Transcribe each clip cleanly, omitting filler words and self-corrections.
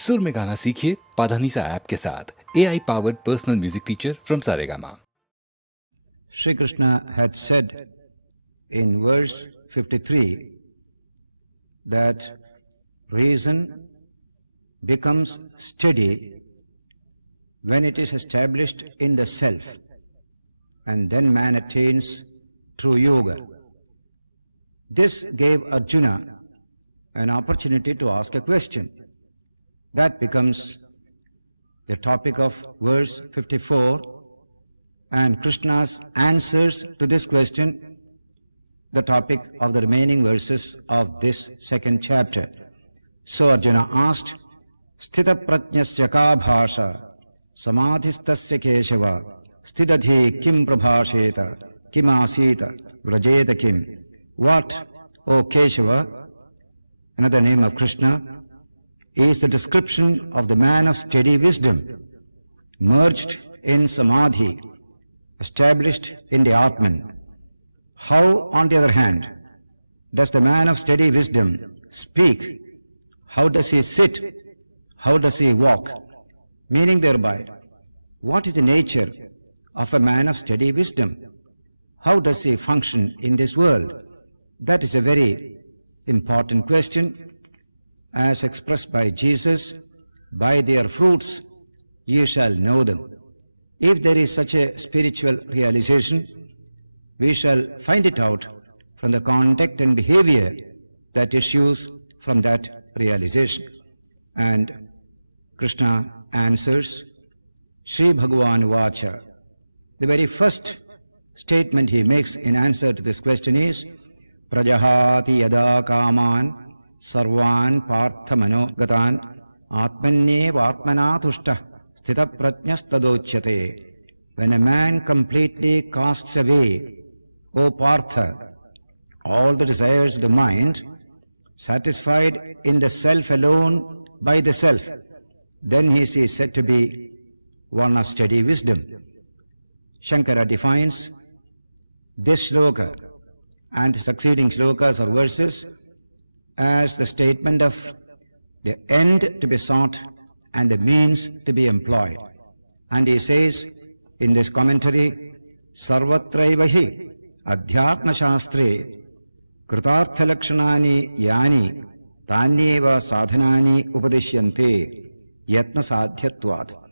सुर में गाना सीखिए पाधानीसा ऐप के साथ AI powered personal music teacher from Saregama. Sri Krishna had said in verse 53 that reason becomes steady when it is established in the self, and then man attains true yoga. This gave Arjuna an opportunity to ask a question. That becomes the topic of verse 54, and Krishna's answers to this question, the topic of the remaining verses of this second chapter. So Arjuna asked, Sthita prajnasya ka bhasha, samadhistasya keshava, sthidadhi kim prabhasheta, kim asita, vrajeta kim. What, O Keshava, another name of Krishna, is the description of the man of steady wisdom, merged in samadhi, established in the Atman. How, on the other hand, does the man of steady wisdom speak? How does he sit? How does he walk? Meaning thereby, what is the nature of a man of steady wisdom? How does he function in this world? That is a very important question. As expressed by Jesus, by their fruits ye shall know them. If there is such a spiritual realization, we shall find it out from the conduct and behavior that issues from that realization. And Krishna answers, Sri Bhagavan Vacha. The very first statement he makes in answer to this question is, Prajahati yada kaman sarvan partha manogatan atmanyev atmana tushta sthita prajnastadocyate. When a man completely casts away, O Partha, all the desires of the mind, satisfied in the self alone by the self, then he is said to be one of steady wisdom. Shankara defines this shloka and succeeding shlokas or verses as the statement of the end to be sought and the means to be employed. And he says in this commentary, Sarvatraivahi Adhyatma Shastre Kritartha Lakshanani Yani Tanyeva Sadhanani Upadishyante Yatna Sadhyatvad.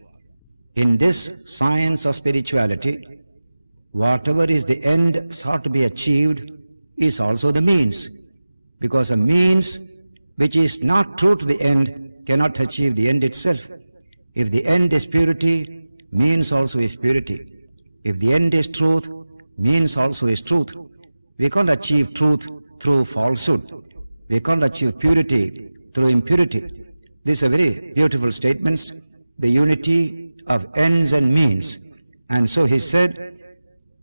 In this science of spirituality, whatever is the end sought to be achieved is also the means, because a means which is not true to the end cannot achieve the end itself. If the end is purity, means also is purity. If the end is truth, means also is truth. We can't achieve truth through falsehood. We can't achieve purity through impurity. These are very beautiful statements, the unity of ends and means. And so he said,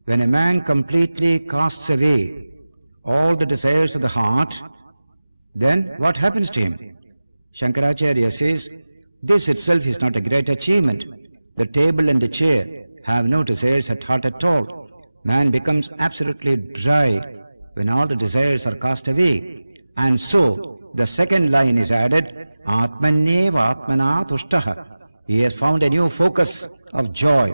when a man completely casts away all the desires of the heart, then what happens to him? Shankaracharya says, this itself is not a great achievement. The table and the chair have no desires at heart at all. Man becomes absolutely dry when all the desires are cast away. And so, the second line is added, Atmanyeva Atmana Tushtaha. He has found a new focus of joy,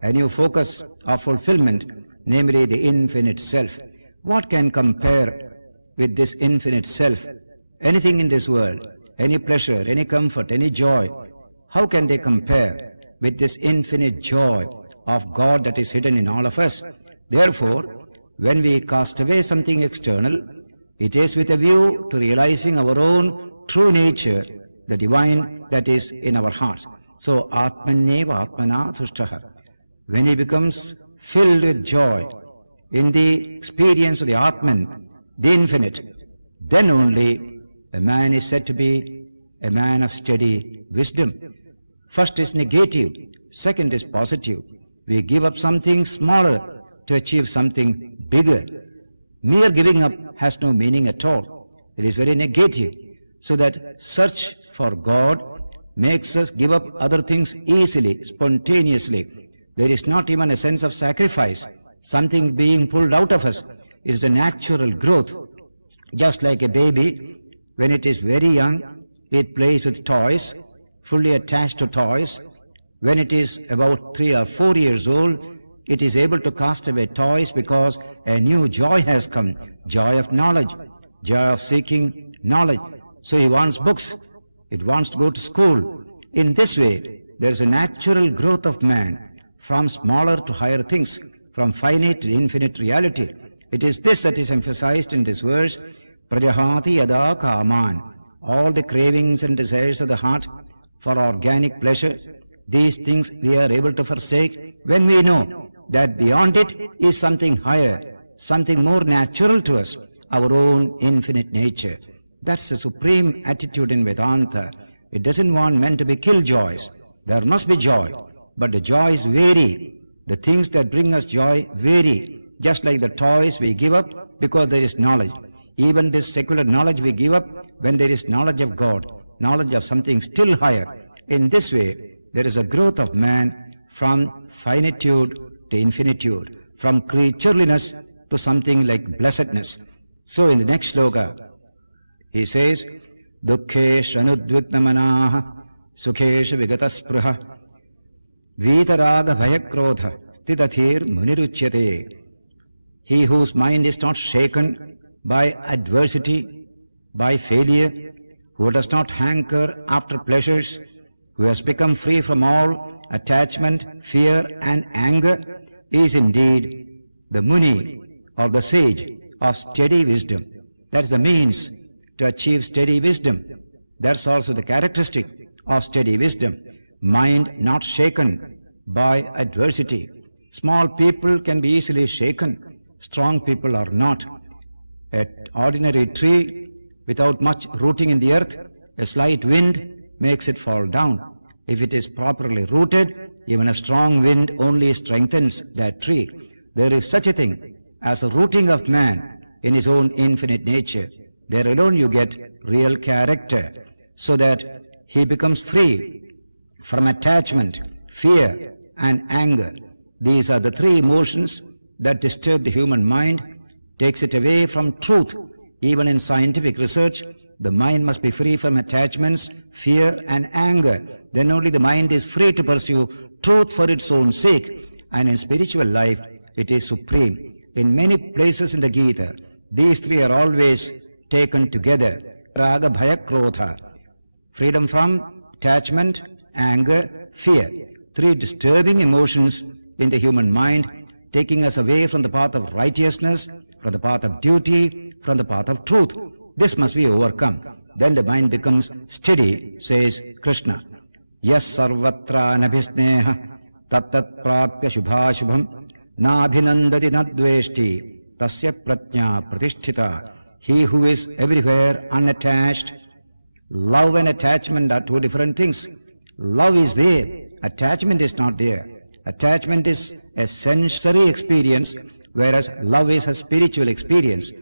a new focus of fulfillment, namely the infinite self. What can compare with this infinite self? Anything in this world, any pleasure, any comfort, any joy, how can they compare with this infinite joy of God that is hidden in all of us? Therefore, when we cast away something external, it is with a view to realizing our own true nature, the divine that is in our hearts. So, Atmanyeva Atmana Tushtaha. When he becomes filled with joy in the experience of the Atman, the infinite, then only a man is said to be a man of steady wisdom. First is negative, second is positive. We give up something smaller to achieve something bigger. Mere giving up has no meaning at all. It is very negative. So that search for God makes us give up other things easily, spontaneously. There is not even a sense of sacrifice, something being pulled out of us. It is a natural growth. Just like a baby, when it is very young, it plays with toys. fully attached to toys. When it is about 3 or 4 years old, it is able to cast away toys because a new joy has come, joy of knowledge, joy of seeking knowledge. So he wants books, it wants to go to school. In this way, there is a natural growth of man from smaller to higher things, from finite to infinite reality. It is this that is emphasized in this verse, Prajahati yada kaman. All the cravings and desires of the heart for organic pleasure, these things we are able to forsake when we know that beyond it is something higher, something more natural to us, our own infinite nature. That's the supreme attitude in Vedanta. It doesn't want men to be killjoys. There must be joy, but the joys vary. The things that bring us joy vary, just like the toys we give up because there is knowledge. Even this secular knowledge we give up when there is knowledge of God, knowledge of something still higher. In this way, there is a growth of man from finitude to infinitude, from creatureliness to something like blessedness. So in the next sloka, he says, Dukkhesh anudvignamanaha sukhesh vigataspruha vitaraga bhayakrodha stitathir muniruchyate. He whose mind is not shaken by adversity, by failure, who does not hanker after pleasures, who has become free from all attachment, fear and anger, is indeed the Muni or the sage of steady wisdom. That's the means to achieve steady wisdom. That's also the characteristic of steady wisdom. Mind not shaken by adversity. Small people can be easily shaken. Strong people are not. An ordinary tree without much rooting in the earth, a slight wind makes it fall down. If it is properly rooted, even a strong wind only strengthens that tree. There is such a thing as a rooting of man in his own infinite nature. There alone you get real character, so that he becomes free from attachment, fear and anger. These are the three emotions that disturb the human mind, takes it away from truth. Even in scientific research, the mind must be free from attachments, fear and anger. Then only the mind is free to pursue truth for its own sake. And in spiritual life, it is supreme. In many places in the Gita, these three are always taken together. Raga, Bhaya, Krodha. Freedom from attachment, anger, fear. Three disturbing emotions in the human mind, taking us away from the path of righteousness, from the path of duty, from the path of truth. This must be overcome. Then the mind becomes steady, says Krishna. Yas sarvatra nabhisneha tattat prapya shubhashubham nabhinandati nadveshti tasya pratnya pratisthita. He who is everywhere unattached. Love and attachment are two different things. Love is there, attachment is not there. Attachment is a sensory experience, whereas love is a spiritual experience.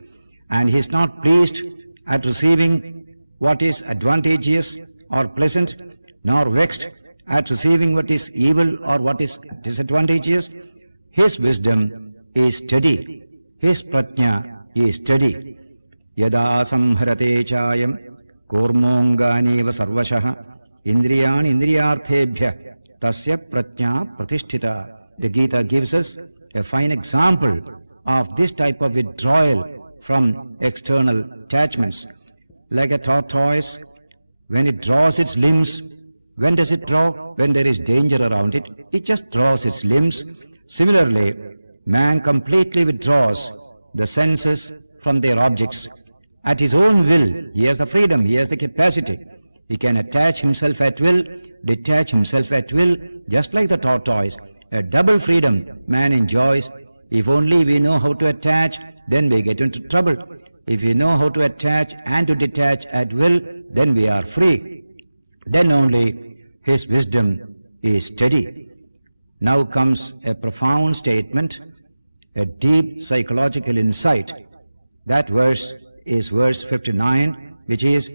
And he is not pleased at receiving what is advantageous or pleasant, nor vexed at receiving what is evil or what is disadvantageous. His wisdom is steady. His pratnya is steady. Yada samharate chayam kurmonganiva sarvashah indriyani indriyarthebhya tasya pratnya pratisthita. The Gita gives us a fine example of this type of withdrawal from external attachments. Like a tortoise, when it draws its limbs, when does it draw? When there is danger around it, it just draws its limbs. Similarly, man completely withdraws the senses from their objects. At his own will, he has the freedom, he has the capacity. He can attach himself at will, detach himself at will, just like the tortoise. A double freedom man enjoys. If only we know how to attach, then we get into trouble. If we know how to attach and to detach at will, then we are free. Then only his wisdom is steady. Now comes a profound statement, a deep psychological insight. That verse is verse 59, which is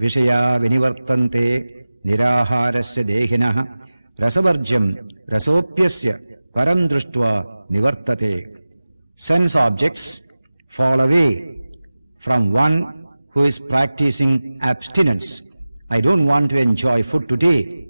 Vishaya vinivartante niraharasya dehinah rasavarjam rasopyasya param drushtva nivartate. Sense objects fall away from one who is practicing abstinence. I don't want to enjoy food today.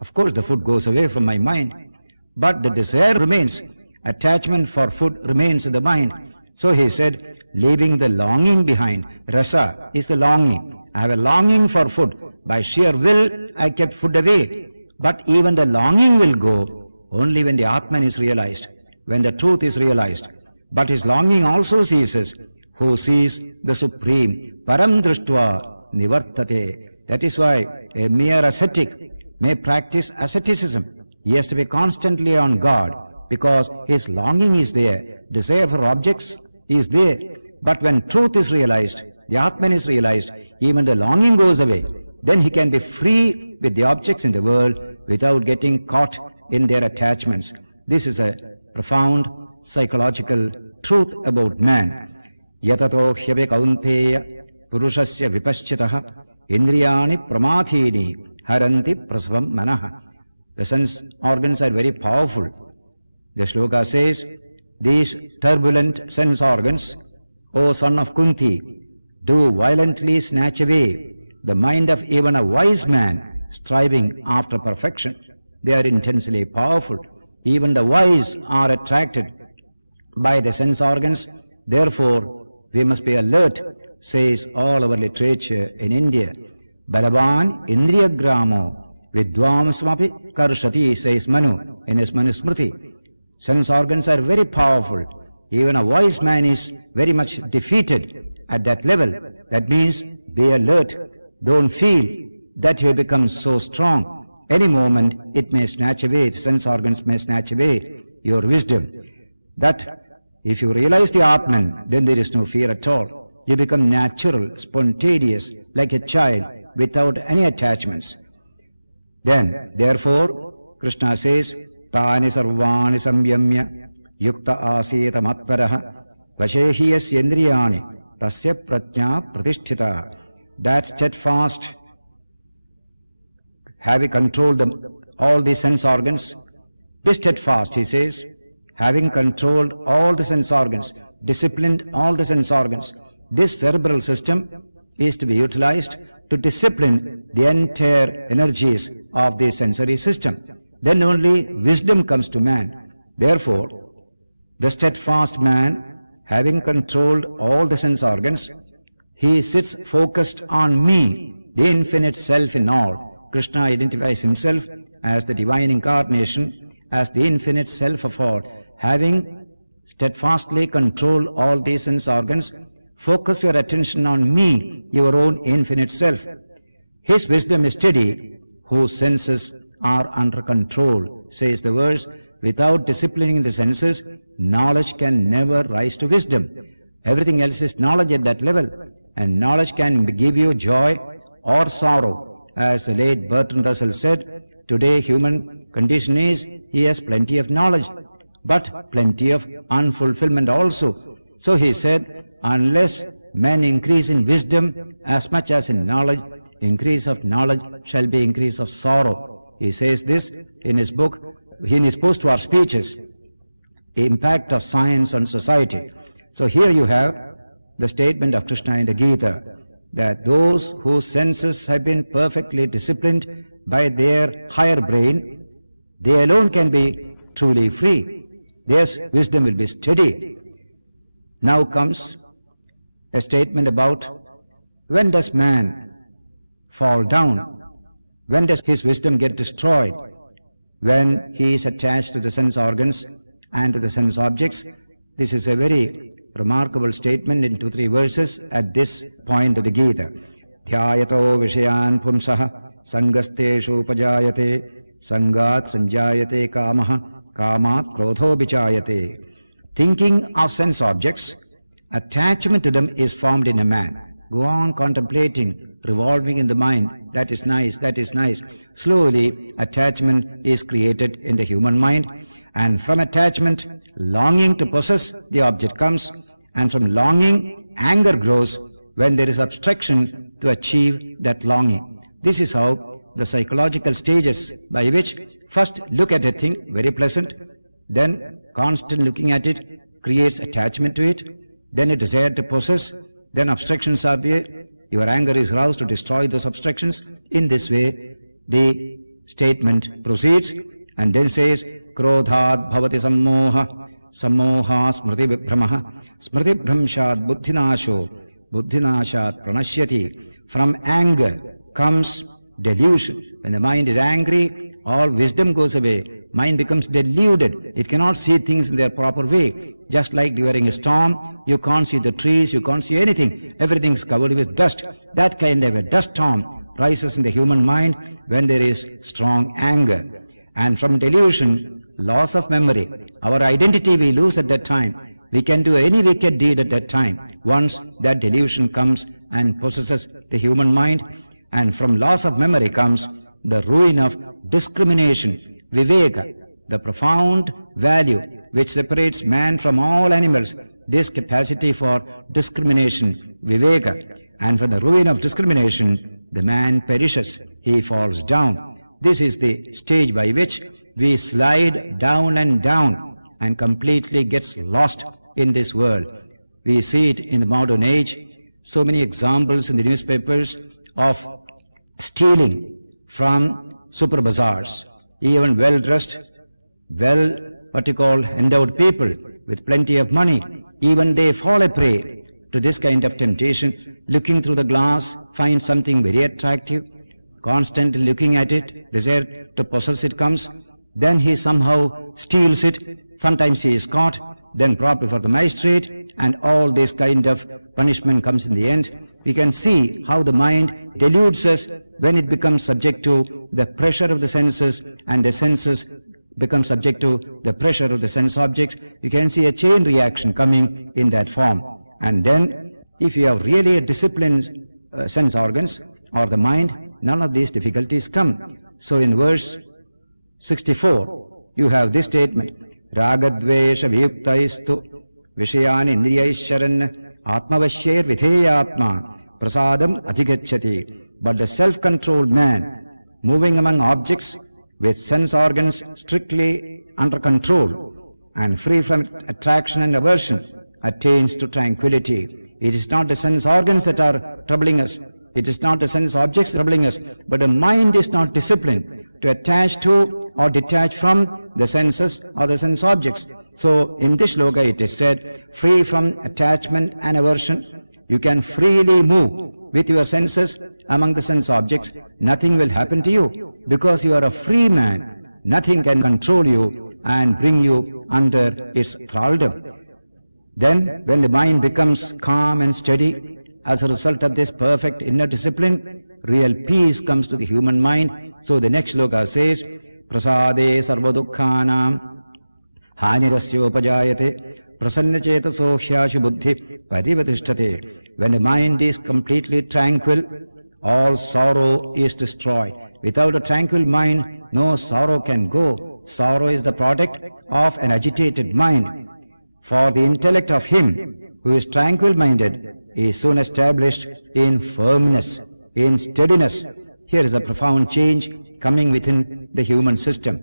Of course, the food goes away from my mind, but the desire remains. Attachment for food remains in the mind. So he said, leaving the longing behind. Rasa is the longing. I have a longing for food. By sheer will, I kept food away. But even the longing will go only when the Atman is realized, when the truth is realized. But his longing also ceases. Who sees the Supreme? Param Drishtva Nivartate. That is why a mere ascetic may practice asceticism. He has to be constantly on guard because his longing is there. Desire for objects is there. But when truth is realized, the Atman is realized, even the longing goes away. Then he can be free with the objects in the world without getting caught in their attachments. This is a profound psychological truth about man. Yatato hyabe kaunteya purushasya vipaschitaha indriyani pramathini haranti prasavam manaha. The sense organs are very powerful. The shloka says, these turbulent sense organs, O son of Kunti, do violently snatch away the mind of even a wise man striving after perfection. They are intensely powerful. Even the wise are attracted by the sense organs. Therefore, we must be alert, says all our literature in India. Balavan indriyagramo vidvamsmapi karshati, says Manu in his Manusmriti. Sense organs are very powerful. Even a wise man is very much defeated at that level. That means be alert. Don't feel that you have become so strong. Any moment it may snatch away, the sense organs may snatch away your wisdom. That if you realize the Atman, then there is no fear at all. You become natural, spontaneous, like a child, without any attachments. Then, therefore, Krishna says, Tani sarvani samyamya yukta asita matparaha vashehi yasya indriyani tasya pratnya pratisthita. That steadfast, having controlled all the sense organs, be steadfast, he says, having controlled all the sense organs, disciplined all the sense organs. This cerebral system is to be utilized to discipline the entire energies of the sensory system. Then only wisdom comes to man. Therefore, the steadfast man, having controlled all the sense organs, he sits focused on me, the infinite self in all. Krishna identifies himself as the divine incarnation, as the infinite self of all. Having steadfastly controlled all these sense organs, focus your attention on me, your own infinite self. His wisdom is steady, whose senses are under control, says the verse. Without disciplining the senses, knowledge can never rise to wisdom. Everything else is knowledge at that level, and knowledge can give you joy or sorrow. As the late Bertrand Russell said, today human condition is, he has plenty of knowledge, but plenty of unfulfillment also. So he said, unless men increase in wisdom as much as in knowledge, increase of knowledge shall be increase of sorrow. He says this in his book, in his post-war speeches, The Impact of Science on Society. So here you have the statement of Krishna in the Gita, that those whose senses have been perfectly disciplined by their higher brain, they alone can be truly free. Their wisdom will be steady. Now comes a statement about when does man fall down? When does his wisdom get destroyed? When he is attached to the sense organs and to the sense objects. This is a very remarkable statement in 2-3 verses at this point of the Gita. Dhyayato vishayan pumsaha sangasteshu upajayate sangat sanjayate kamaha kamat krodho vichayate. Thinking of sense objects, attachment to them is formed in a man. Go on contemplating, revolving in the mind, that is nice, that is nice. Slowly, attachment is created in the human mind, and from attachment, longing to possess the object comes, and from longing, anger grows when there is obstruction to achieve that longing. This is how the psychological stages by which first look at a thing, very pleasant, then constant looking at it creates attachment to it, then a desire to possess, then obstructions are there, Your anger is roused to destroy those obstructions. In this way, the statement proceeds and then says, Krodhat bhavati sammoha, sammoha smriti vibhramaha, smriti bhramshat buddhinasho, buddhinashat pranashyati. From anger comes delusion. When the mind is angry, all wisdom goes away. Mind becomes deluded. It cannot see things in their proper way. Just like during a storm, you can't see the trees, you can't see anything. Everything is covered with dust. That kind of a dust storm rises in the human mind when there is strong anger. And from delusion, loss of memory. Our identity we lose at that time. We can do any wicked deed at that time. Once that delusion comes and possesses the human mind, and from loss of memory comes the ruin of discrimination, viveka, the profound value which separates man from all animals, this capacity for discrimination, viveka. And for the ruin of discrimination, the man perishes, he falls down. This is the stage by which we slide down and completely gets lost in this world. We see it in the modern age, so many examples in the newspapers of stealing from super bazaars. Even well-dressed, endowed people with plenty of money, even they fall a prey to this kind of temptation. Looking through the glass, find something very attractive, constantly looking at it, desire to possess it comes, then he somehow steals it. Sometimes he is caught, then brought before the magistrate, and all this kind of punishment comes in the end. We can see how the mind deludes us when it becomes subject to the pressure of the senses, and the senses become subject to the pressure of the sense objects. You can see a chain reaction coming in that form. And then, if you have really a disciplined sense organs or the mind, none of these difficulties come. So in verse 64, you have this statement, Ragadvesha viyuktaistu vishayani indriyaisharan atmavashyir vidheyatma prasadam adhigacchati. But the self-controlled man, moving among objects with sense organs strictly under control and free from attraction and aversion, attains to tranquility. It is not the sense organs that are troubling us. It is not the sense objects troubling us, but the mind is not disciplined to attach to or detach from the senses or the sense objects. So in this shloka it is said, free from attachment and aversion, you can freely move with your senses among the sense objects. Nothing will happen to you because you are a free man. Nothing can control you and bring you under its thraldom. Then when the mind becomes calm and steady, as a result of this perfect inner discipline, real peace comes to the human mind. So the next shloka says, Prasade sarvadukhanam hanirasyopajayate prasannachetaso hyashu buddhi parivatishtate. When the mind is completely tranquil, all sorrow is destroyed. Without a tranquil mind, no sorrow can go. Sorrow is the product of an agitated mind. For the intellect of him who is tranquil-minded is soon established in firmness, in steadiness. Here is a profound change coming within the human system.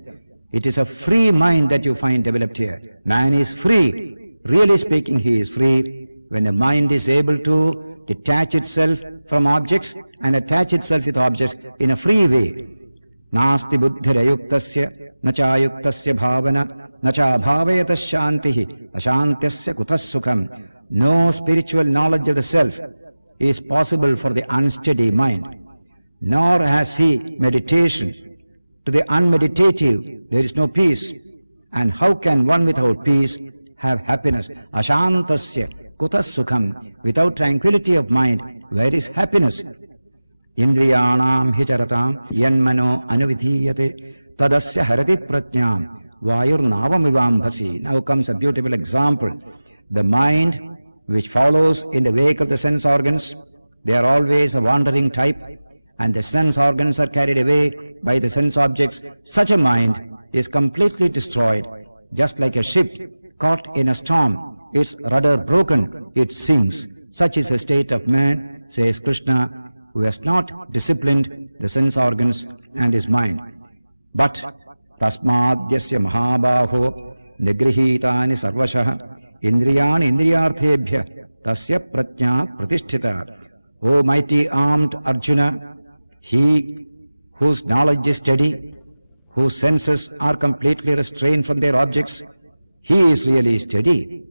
It is a free mind that you find developed here. Man is free. Really speaking, he is free when the mind is able to detach itself from objects and attach itself with objects in a free way. Nasti buddhirayuktasya nachayuktasya bhavana nachabhavayatas shantihi ashantyasya kutas sukham. No spiritual knowledge of the self is possible for the unsteady mind, nor has he meditation. To the unmeditative, there is no peace. And how can one without peace have happiness? Ashantasya kutas sukham. Without tranquility of mind, where is happiness? Indriyanam hicharatam yanmano anuvidhiyate tadasya harati prajnam vayur navamivambhasi. Now comes a beautiful example. The mind which follows in the wake of the sense organs, they are always a wandering type, and the sense organs are carried away by the sense objects. Such a mind is completely destroyed, just like a ship caught in a storm. Its rudder broken, it sinks. Such is the state of man, says Krishna, who has not disciplined the sense organs and his mind. But tasmadyasya mahabaho nigrihitani sarvashah indriyani indriyarthebhya tasya prajna pratisthita. O mighty armed Arjuna, he whose knowledge is steady, whose senses are completely restrained from their objects, he is really steady.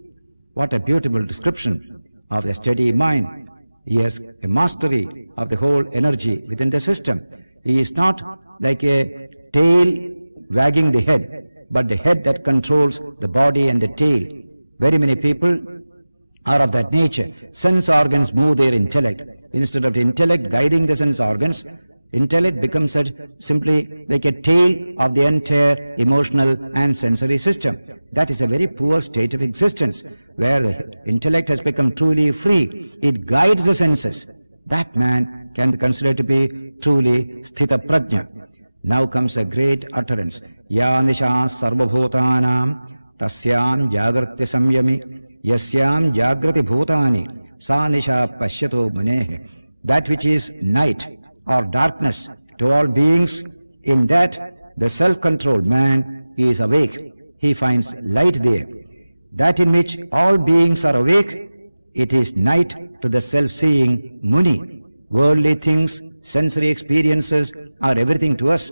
What a beautiful description of the steady mind. He has a mastery of the whole energy within the system. He is not like a tail wagging the head, but the head that controls the body and the tail. Very many people are of that nature. Sense organs move their intellect. Instead of the intellect guiding the sense organs, intellect becomes simply like a tail of the entire emotional and sensory system. That is a very poor state of existence, where the intellect has become truly free. It guides the senses. That man can be considered to be truly sthita prajna. Now comes a great utterance. Ya nisha sarvabhutanam tasyam jagrati samyami yasyam jagrati bhutani sa nisha pashyato munehe. That which is night or darkness to all beings, in that the self-controlled man is awake. He finds light there. That in which all beings are awake, it is night to the self-seeing Muni. Worldly things, sensory experiences are everything to us.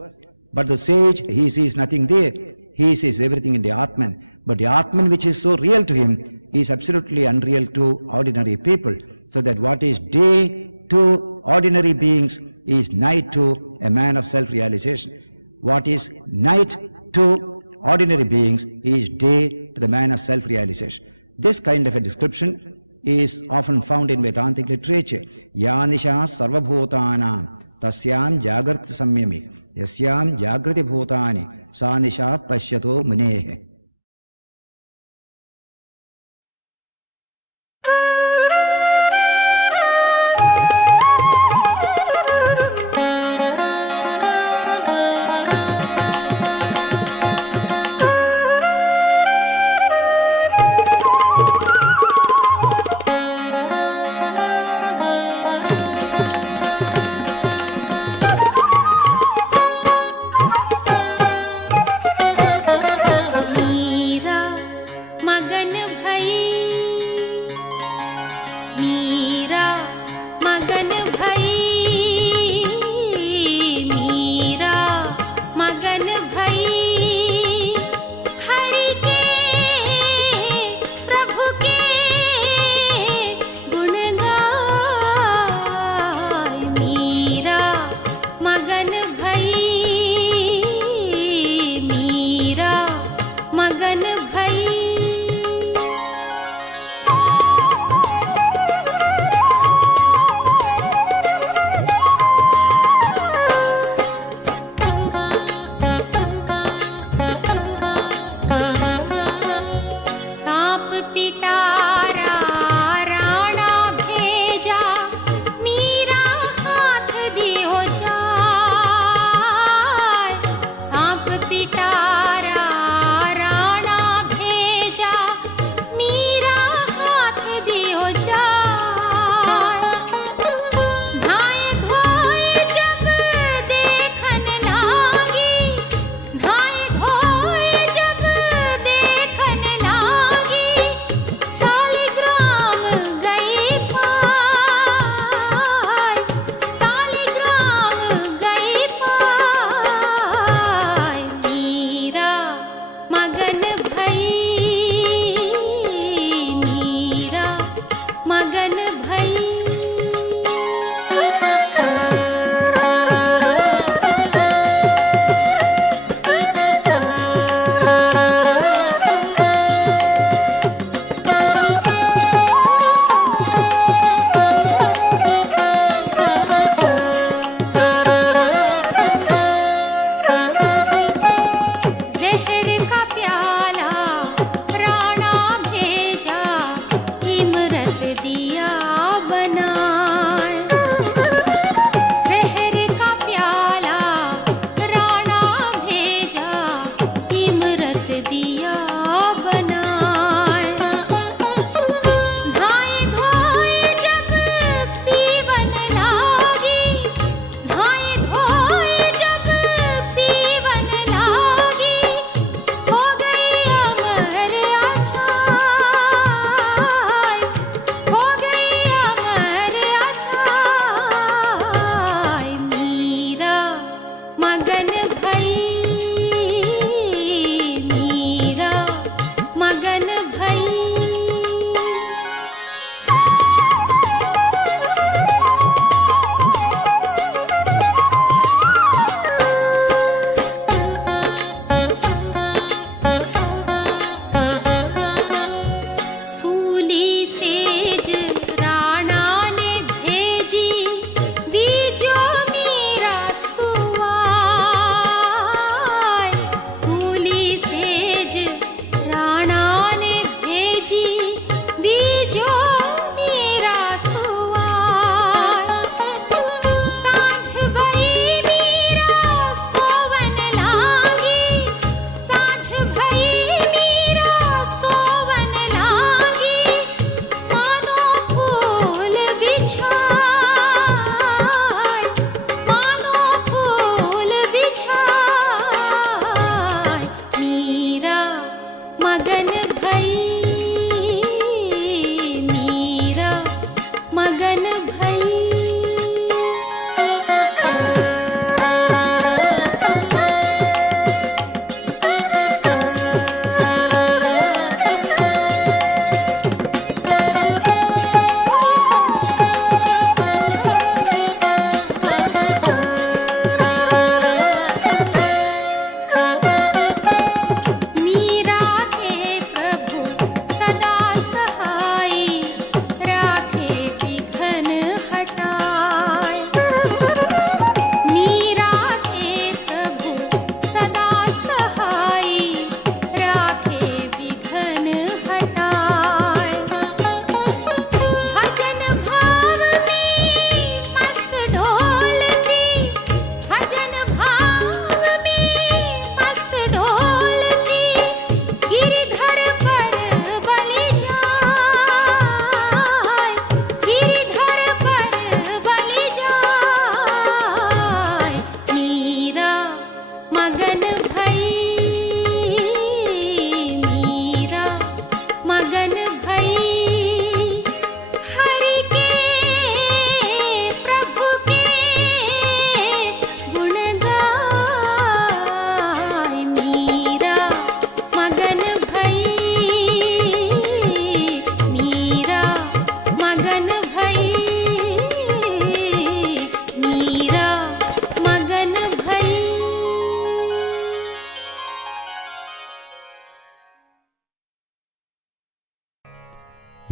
But the sage, he sees nothing there. He sees everything in the Atman. But the Atman which is so real to him is absolutely unreal to ordinary people. So that what is day to ordinary beings is night to a man of self-realization. What is night to ordinary beings is day to the man of self-realization. This kind of a description is often found in Vedantic literature. Ya nisha sarvabhutanam tasyam jagrati samyami yasyam jagrati bhutani sa nisha pashyato munehe.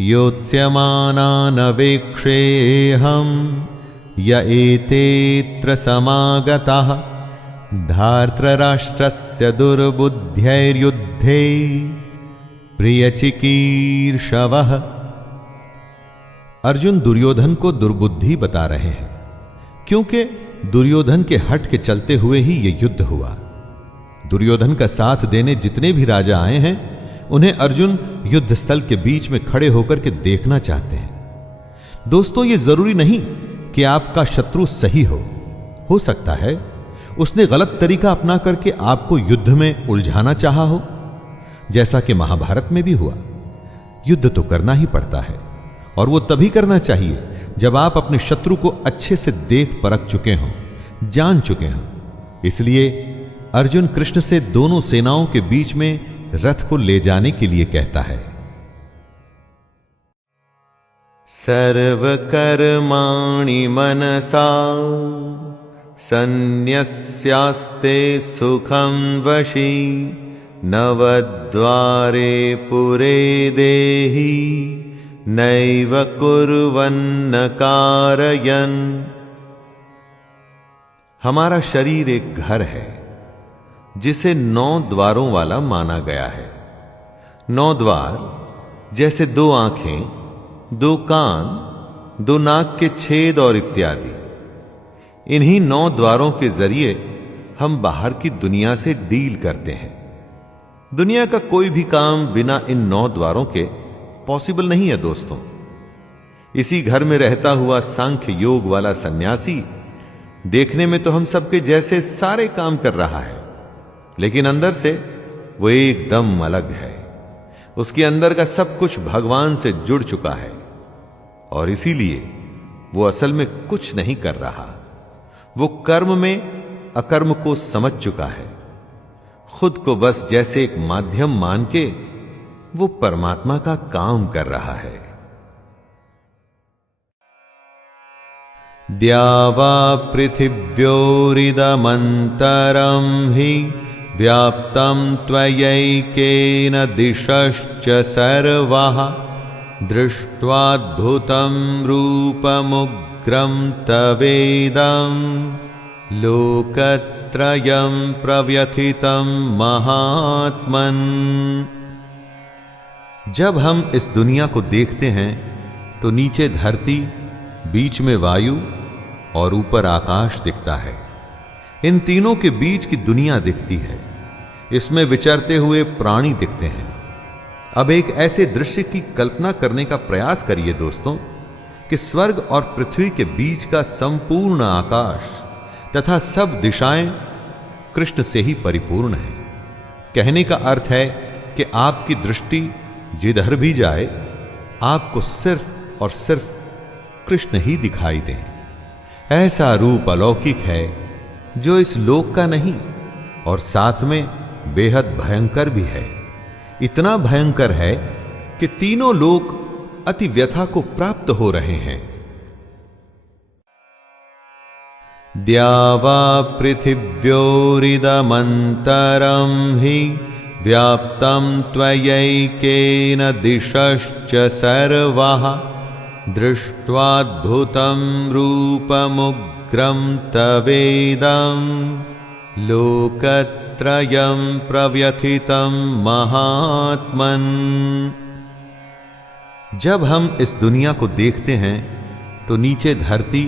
योत्स्यमानानवेक्षेऽहं य एतेऽत्र समागताः धार्तराष्ट्रस्य दुर्बुद्ध्यैर्युद्धे प्रियचिकीर्षवः। अर्जुन दुर्योधन को दुर्बुद्धि बता रहे हैं, क्योंकि दुर्योधन के हट के चलते हुए ही यह युद्ध हुआ। दुर्योधन का साथ देने जितने भी राजा आए हैं, उन्हें अर्जुन युद्ध स्थल के बीच में खड़े होकर के देखना चाहते हैं। दोस्तों, यह जरूरी नहीं कि आपका शत्रु सही हो सकता है उसने गलत तरीका अपना करके आपको युद्ध में उलझाना चाहा हो, जैसा कि महाभारत में भी हुआ। युद्ध तो करना ही पड़ता है, और वो तभी करना चाहिए जब आप अपने शत्रु को अच्छे से देख परख चुके हों, जान चुके हों। इसलिए अर्जुन कृष्ण से दोनों सेनाओं के बीच में रथ को ले जाने के लिए कहता है। सर्वकर्माणि मनसा सन्न्यस्यास्ते सुखं वशी नवद्वारे पुरे देहि नैव कुर्वन्न कारयन्। हमारा शरीर एक घर है जिसे 9 द्वारों वाला माना गया है। 9 द्वार जैसे 2 आंखें, 2 कान, 2 नाक के छेद और इत्यादि। इन्हीं 9 द्वारों के जरिए हम बाहर की दुनिया से डील करते हैं। दुनिया का कोई भी काम बिना इन 9 द्वारों के पॉसिबल नहीं है दोस्तों। इसी घर में रहता हुआ सांख्य योग वाला सन्यासी देखने में तो हम सबके जैसे सारे काम कर रहा है, लेकिन अंदर से वो एकदम अलग है। उसके अंदर का सब कुछ भगवान से जुड़ चुका है, और इसीलिए वो असल में कुछ नहीं कर रहा। वो कर्म में अकर्म को समझ चुका है। खुद को बस जैसे एक माध्यम मान के वो परमात्मा का काम कर रहा है। द्यावा पृथिव्योरिदमन्तरं हि व्याप्तं त्वयैकेन दिशश्च सर्वः दृष्ट्वाद्भुतं रूपमुग्रं तवेदं लोकत्रयं प्रव्यथितं महात्मन्। जब हम इस दुनिया को देखते हैं तो नीचे धरती, बीच में वायु और ऊपर आकाश दिखता है। इन तीनों के बीच की दुनिया दिखती है। इसमें विचरते हुए प्राणी दिखते हैं। अब एक ऐसे दृश्य की कल्पना करने का प्रयास करिए दोस्तों कि स्वर्ग और पृथ्वी के बीच का संपूर्ण आकाश तथा सब दिशाएं कृष्ण से ही परिपूर्ण है। कहने का अर्थ है कि आपकी दृष्टि जिधर भी जाए आपको सिर्फ और सिर्फ कृष्ण ही दिखाई दें। ऐसा रूप अलौकिक है जो इस लोक का नहीं और साथ में बेहद भयंकर भी है। इतना भयंकर है कि तीनों लोक अति व्यथा को प्राप्त हो रहे हैं। द्यावा पृथिव्योरिदमन्तरं हि व्याप्तं त्वयैकेन दिशश्च सर्वः दृष्ट्वाद्भुतं रूपमुग्रं तवेदं लोकत्रयं प्रव्यथितं महात्मन्। जब हम इस दुनिया को देखते हैं तो नीचे धरती,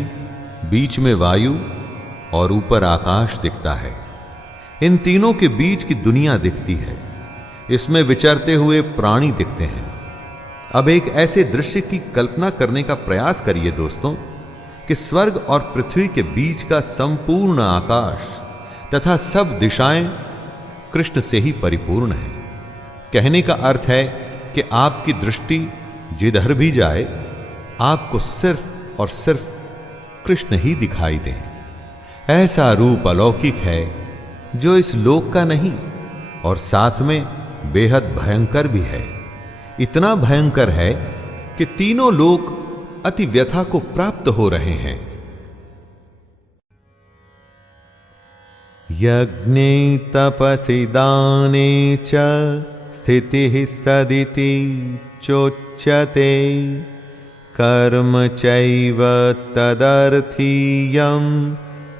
बीच में वायु और ऊपर आकाश दिखता है। इन तीनों के बीच की दुनिया दिखती है। इसमें विचरते हुए प्राणी दिखते हैं। अब एक ऐसे दृश्य की कल्पना करने का प्रयास करिए दोस्तों कि स्वर्ग और पृथ्वी के बीच का संपूर्ण आकाश तथा सब दिशाएं कृष्ण से ही परिपूर्ण है। कहने का अर्थ है कि आपकी दृष्टि जिधर भी जाए आपको सिर्फ और सिर्फ कृष्ण ही दिखाई दें। ऐसा रूप अलौकिक है जो इस लोक का नहीं और साथ में बेहद भयंकर भी है। इतना भयंकर है कि तीनों लोक अति व्यथा को प्राप्त हो रहे हैं। यज्ञे तपसि दाने च स्थितिः सदिति चोच्यते मुच्यते कर्म चैव तदर्थीयं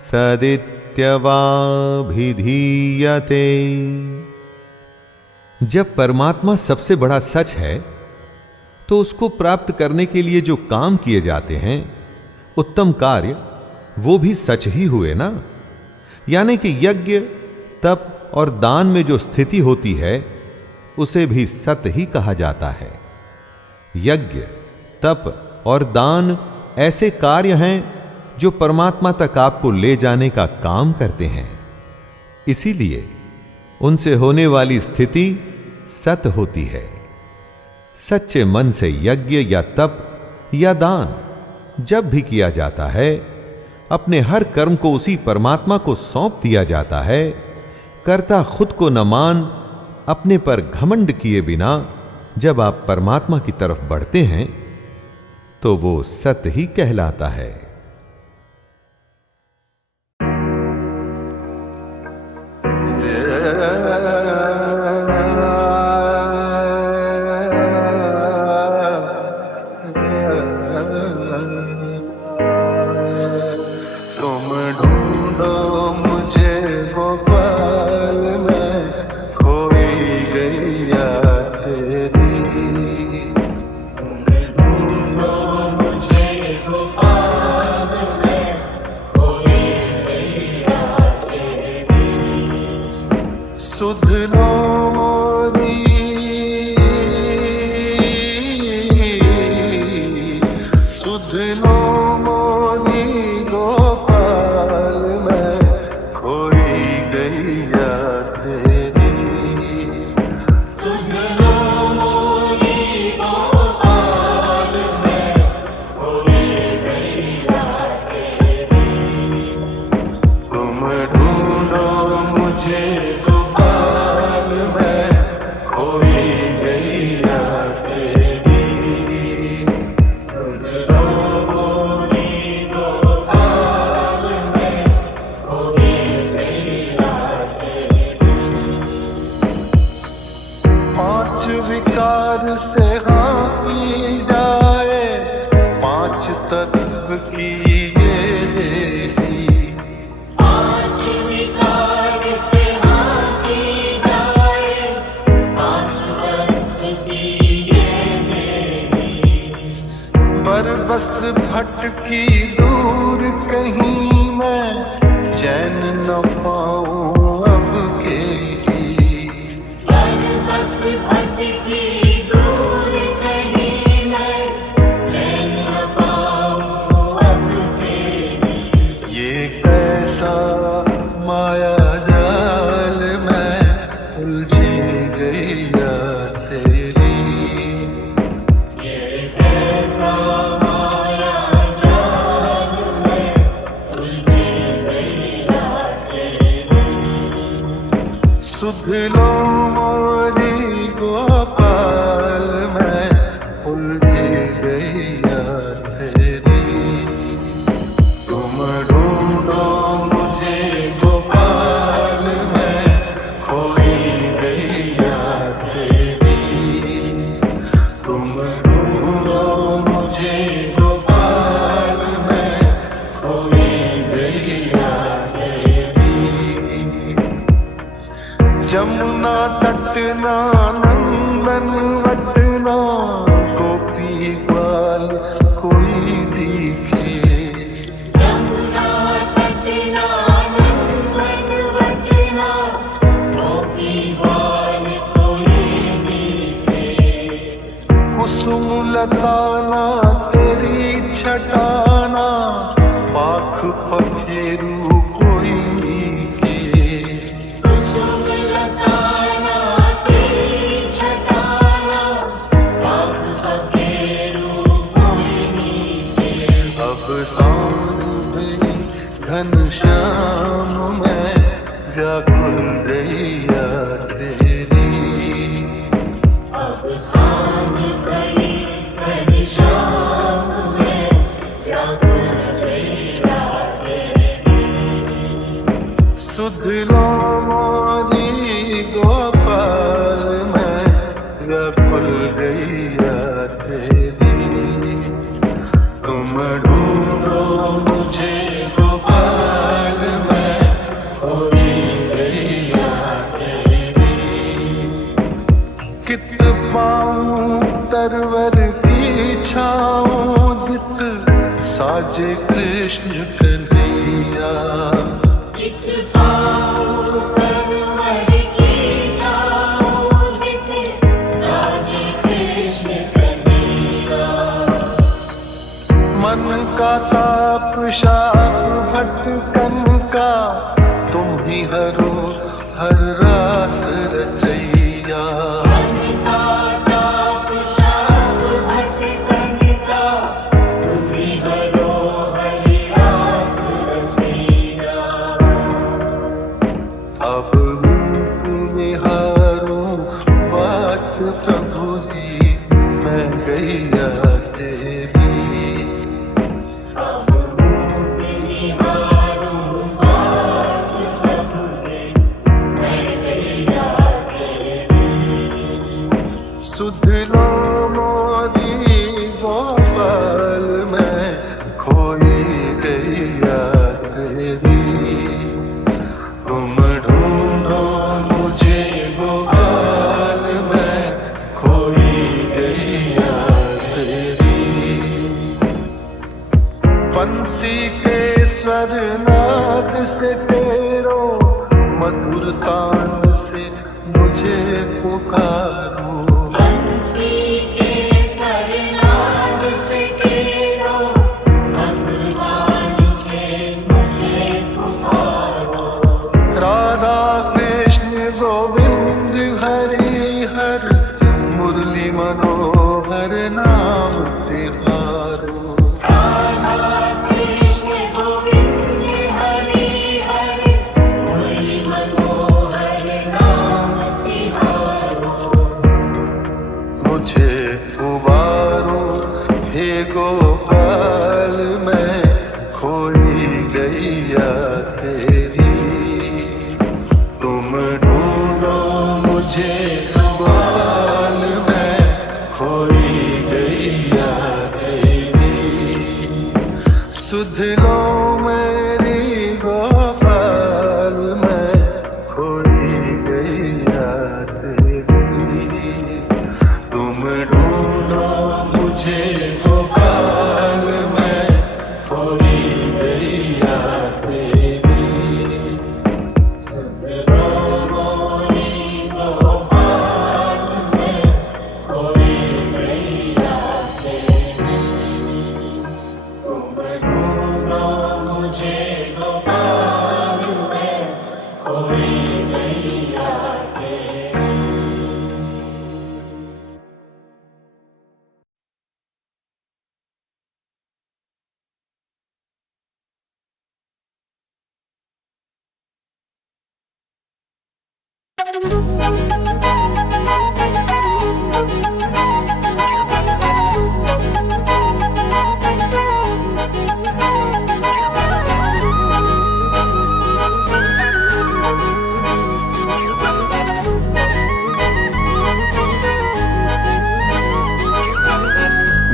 सदित्यवाभिधीयते। जब परमात्मा सबसे बड़ा सच है तो उसको प्राप्त करने के लिए जो काम किए जाते हैं, उत्तम कार्य, वो भी सच ही हुए ना। यानी कि यज्ञ, तप और दान में जो स्थिति होती है उसे भी सत ही कहा जाता है। यज्ञ, तप और दान ऐसे कार्य हैं जो परमात्मा तक आपको ले जाने का काम करते हैं, इसीलिए उनसे होने वाली स्थिति सत होती है। सच्चे मन से यज्ञ या तप या दान जब भी किया जाता है, अपने हर कर्म को उसी परमात्मा को सौंप दिया जाता है। कर्ता खुद को न मान, अपने पर घमंड किए बिना जब आप परमात्मा की तरफ बढ़ते हैं तो वो सत ही कहलाता है। गोपाल मैं व्याकुल गई तेरी। साजे कृष्ण कन्हैया। एक पाओ तनवर की छाओ जित साजे कृष्ण कन्हैया। मन का ताप शाख भटकन का तुम ही हरो हर रास रचैया। अब निहारूं बाट प्रभु जी मैं गैया तेरी। सुध लो मोरी गोपाल में खोई गैया तेरी। तुम ढूंढो मुझे गोपाल में खोई गैया तेरी। बंसी के स्वर नाद से तेरो मधुर तान से मुझे पुकारो। राधा कृष्ण गोविंद हरि हर मुरली मनोहर नाम तिहारो। मुझे उबारो हे गोपाल मैं खोई गैया तेरी। तुम ढूंढो मुझे गोपाल मैं खोई गैया तेरी। सुध लो मेरी गोपाल मैं खोई गैया तेरी। तुम ढूंढो मुझे गोपाल मैं खोई गैया तेरी।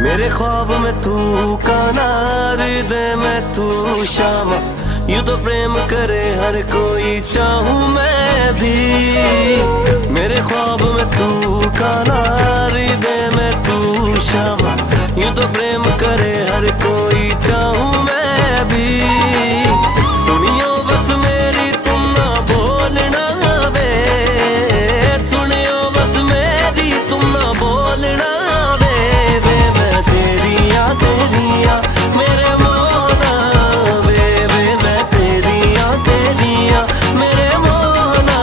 मेरे ख्वाब में तू काला, हृदय में तू श्यामा। यूं तो प्रेम करे हर कोई, चाहूं मैं भी। मेरे ख्वाब में तू काला, हृदय में तू श्यामा। यूं तो प्रेम करे हर कोई, चाहूं मैं भी। सुनियो बस मेरी तुम ना बोलना वे। सुनियो बस मेरी तुम ना बोलना वे। मैं तेरिया तेरिया मेरे मोहना वे। मैं तेरिया तेरिया मेरे मोहना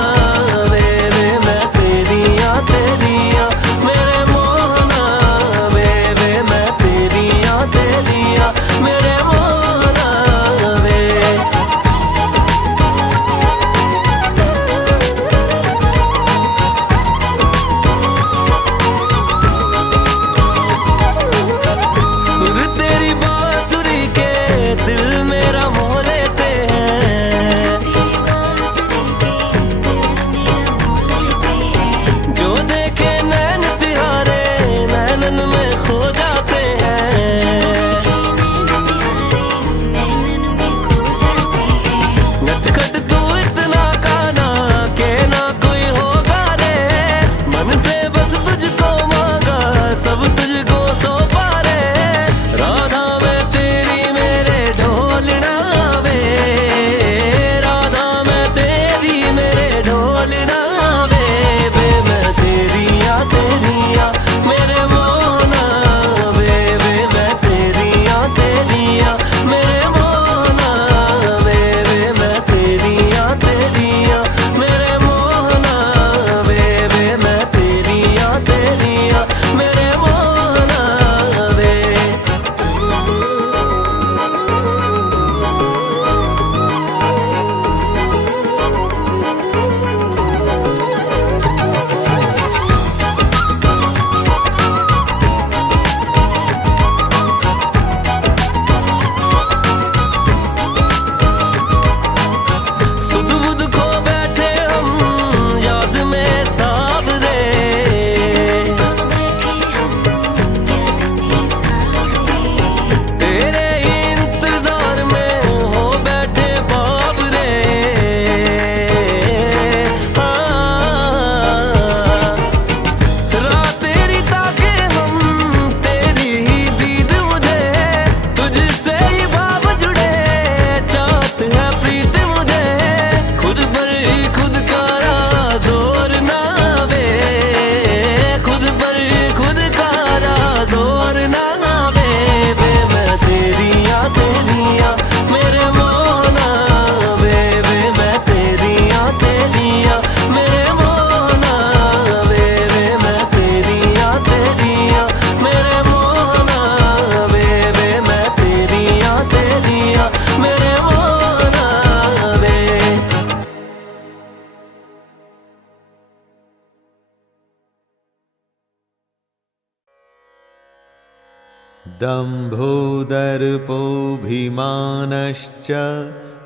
दम्भोदर्पोऽभिमानश्च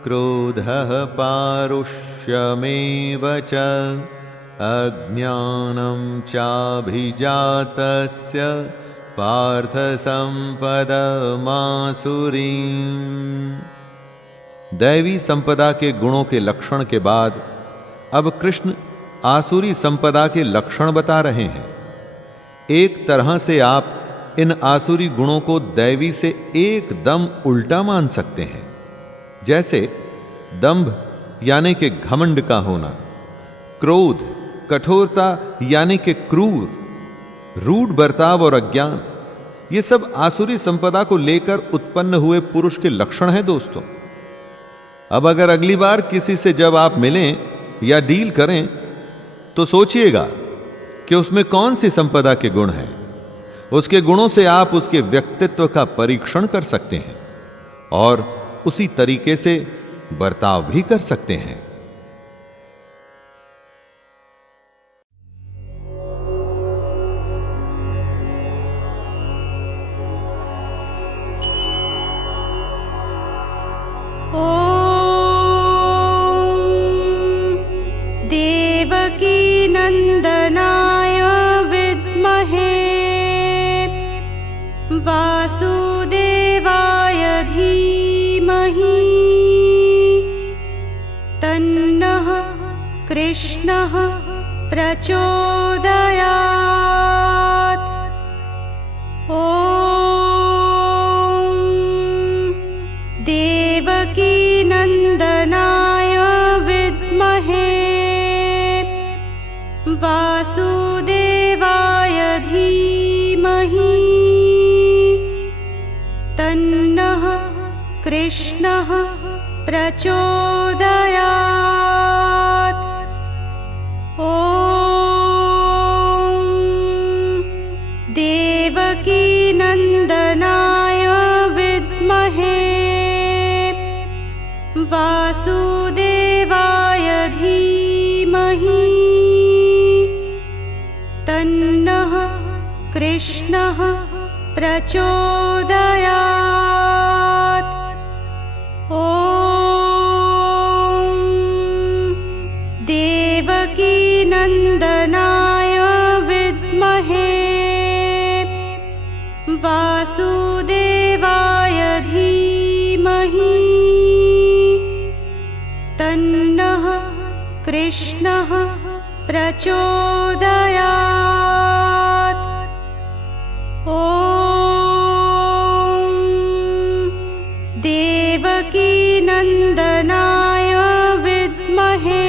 क्रोधः पारुष्यमेव च अज्ञानं चाभिजातस्य पार्थ संपदमासुरीम्। दैवी संपदा के गुणों के लक्षण के बाद अब कृष्ण आसुरी संपदा के लक्षण बता रहे हैं। एक तरह से आप इन आसुरी गुणों को दैवी से एकदम उल्टा मान सकते हैं। जैसे दंभ यानी कि घमंड का होना, क्रोध कठोरता यानी कि क्रूर, रूढ़ बर्ताव और अज्ञान, ये सब आसुरी संपदा को लेकर उत्पन्न हुए पुरुष के लक्षण हैं दोस्तों। अब अगर अगली बार किसी से जब आप मिलें या डील करें तो सोचिएगा कि उसमें कौन सी संपदा के गुण हैं। उसके गुणों से आप उसके व्यक्तित्व का परीक्षण कर सकते हैं और उसी तरीके से बर्ताव भी कर सकते हैं। नंदनाय विद्महे वासुदेवाय धीमहि तन्नः कृष्णः प्रचोदयात्। ॐ देवकी नंदनाय विद्महे वासुदेवाय धीमहि तन्नः कृष्णः प्रचोदयात्। ॐ देवकी नंदनाय विद्महे वासुदेवाय धीमहि तन्नः कृष्णः प्रचोदयात्। ॐ देवकी नंदनाय विद्महे वासुदेवाय धीमहि तन्नः कृष्णः प्रचोदयात्। ॐ देवकी नंदनाय विद्महे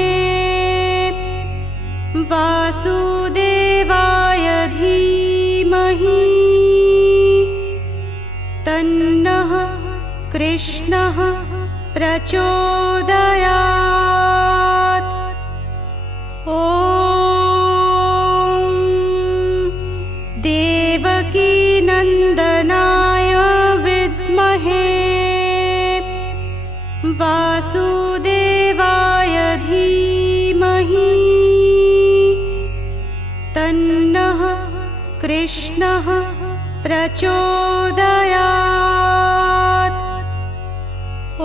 वासुदेवाय धीमहि तन्नः कृष्णः प्रचोदयात्। ॐ देवकी नंदनाय विद्महे वासुदेवाय धीमहि तन्नः कृष्णः प्रचोदयात्। ॐ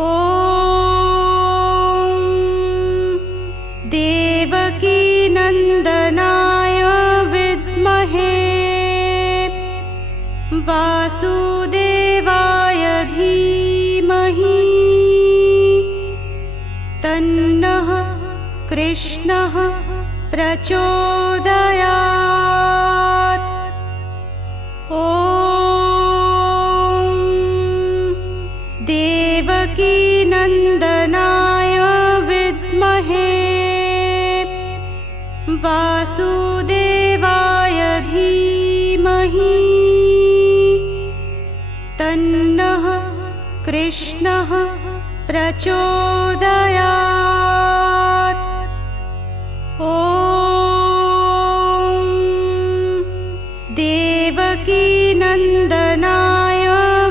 देवकी नंदनाय विद्महे वासुदेवाय धीमहि तन्नः कृष्णः प्रचोदयात्। ॐ देवकी नंदनाय विद्महे वासुदेवाय धीमहि तन्नः कृष्णः प्रचोदयात्। ॐ देवकी नंदनाय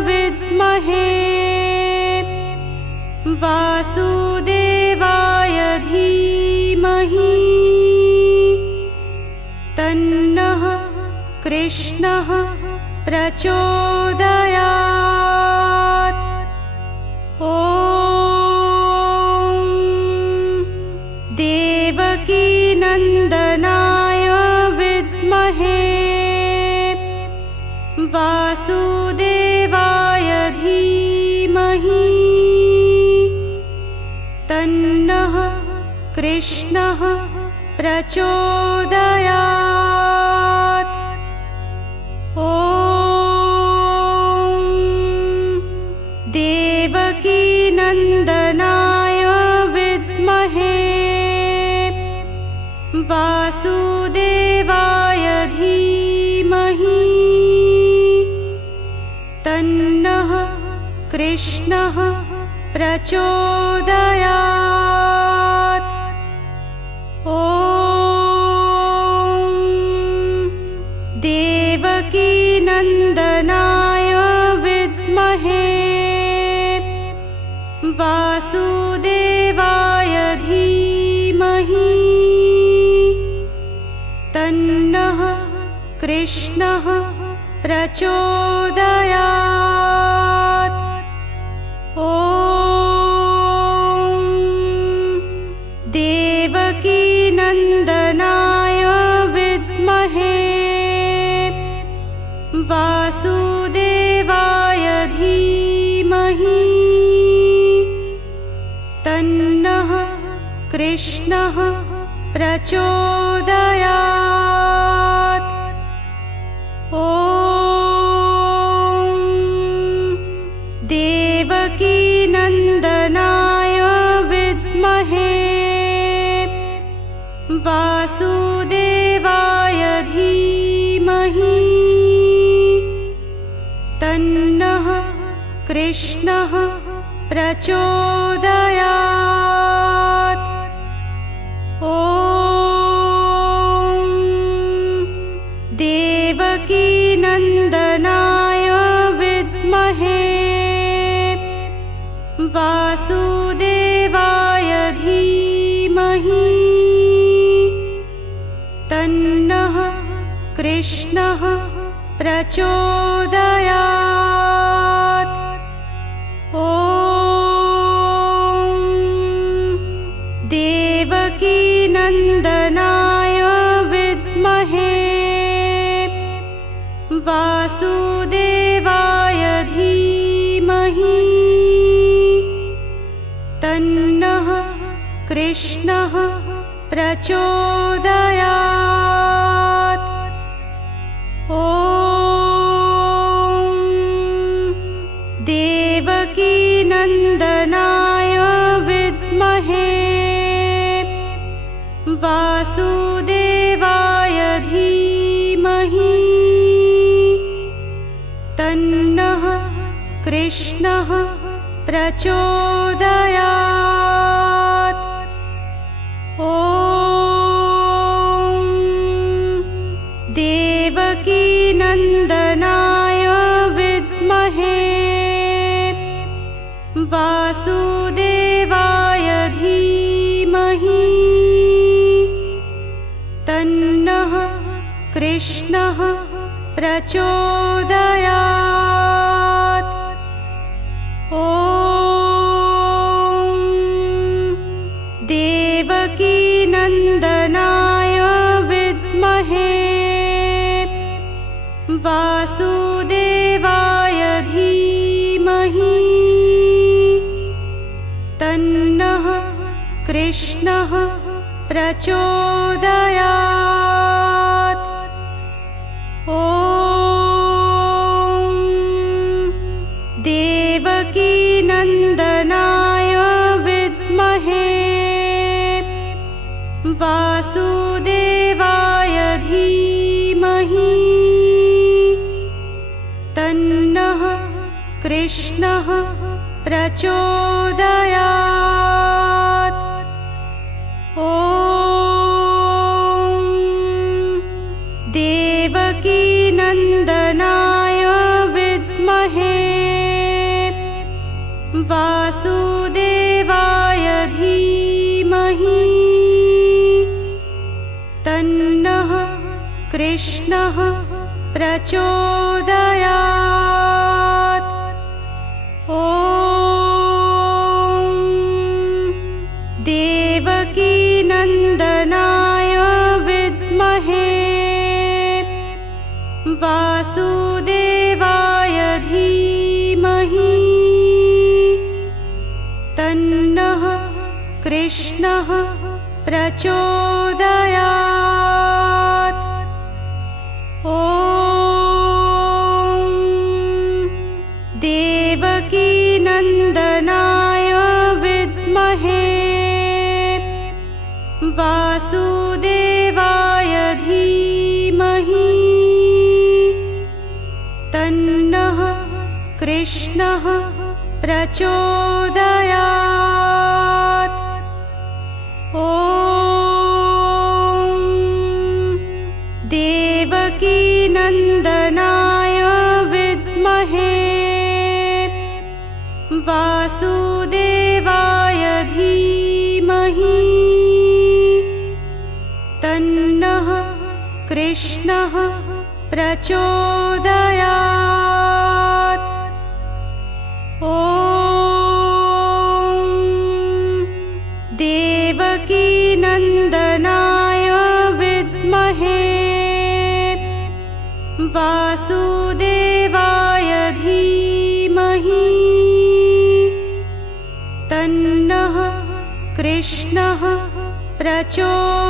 विद्महे वासुदेवाय धीमहि तन्नः कृष्णः प्रचोदयात्। नन्दनाय विद्महे वासुदेवाय धीमहि तन्नः कृष्णः प्रचोदयात्। ॐ देवकीनन्दनाय विद्महे वासुदेवाय धीमहि तन्नः कृष्णः प्रचोदयात्। ॐ देवकीनन्दनाय विद्महे वासुदेवाय धीमहि तन्नः कृष्णः प्रचोदयात्। ॐ देवकीनन्दनाय विद्महे वासुदेवाय धीमहि तन्नः कृष्णः प्रचोदयात्। ॐ देवकीनन्दनाय विद्महे वासुदेवाय धीमहि तन्नः कृष्णः प्रचोदयात्। ॐ देवकीनन्दनाय विद्महे वासुदेवाय धीमहि तन्नः कृष्णः प्रचोदयात्। ॐ देवकीनन्दनाय विद्महे वासुदेवाय धीमहि तन्नः कृष्णः प्रचोदयात्। ॐ देवकीनन्दनाय विद्महे वासुदेवाय धीमहि तन्नः कृष्णः प्रचोदयात्। ॐ देवकीनन्दनाय विद्महे वासुदेवाय धीमहि तन्नः कृष्णः प्रचोदयात्। ॐ देवकीनन्दनाय विद्महे वासुदेवाय धीमहि तन्नः कृष्णः प्रचोदयात्। ॐ देवकीनन्दनाय विद्महे वासुदेवाय धीमहि तन्नः कृष्णः प्रचोदयात्। ॐ देवकीनन्दनाय विद्महे वासुदेवाय धीमहि तन्नः कृष्णः प्रचोदयात्। ॐ देवकीनन्दनाय प्रचोदयात्। ॐ देवकीनन्दनाय विद्महे वासुदेवाय धीमहि तन्नः कृष्णः प्रचोदयात्। ॐ देवकीनन्दनाय विद्महे वासुदेवाय धीमहि तन्नः कृष्णः प्रचोदयात्। ॐ देवकीनन्दनाय विद्महे वासुदेवाय धीमहि तन्नः कृष्णः प्रचोदयात्।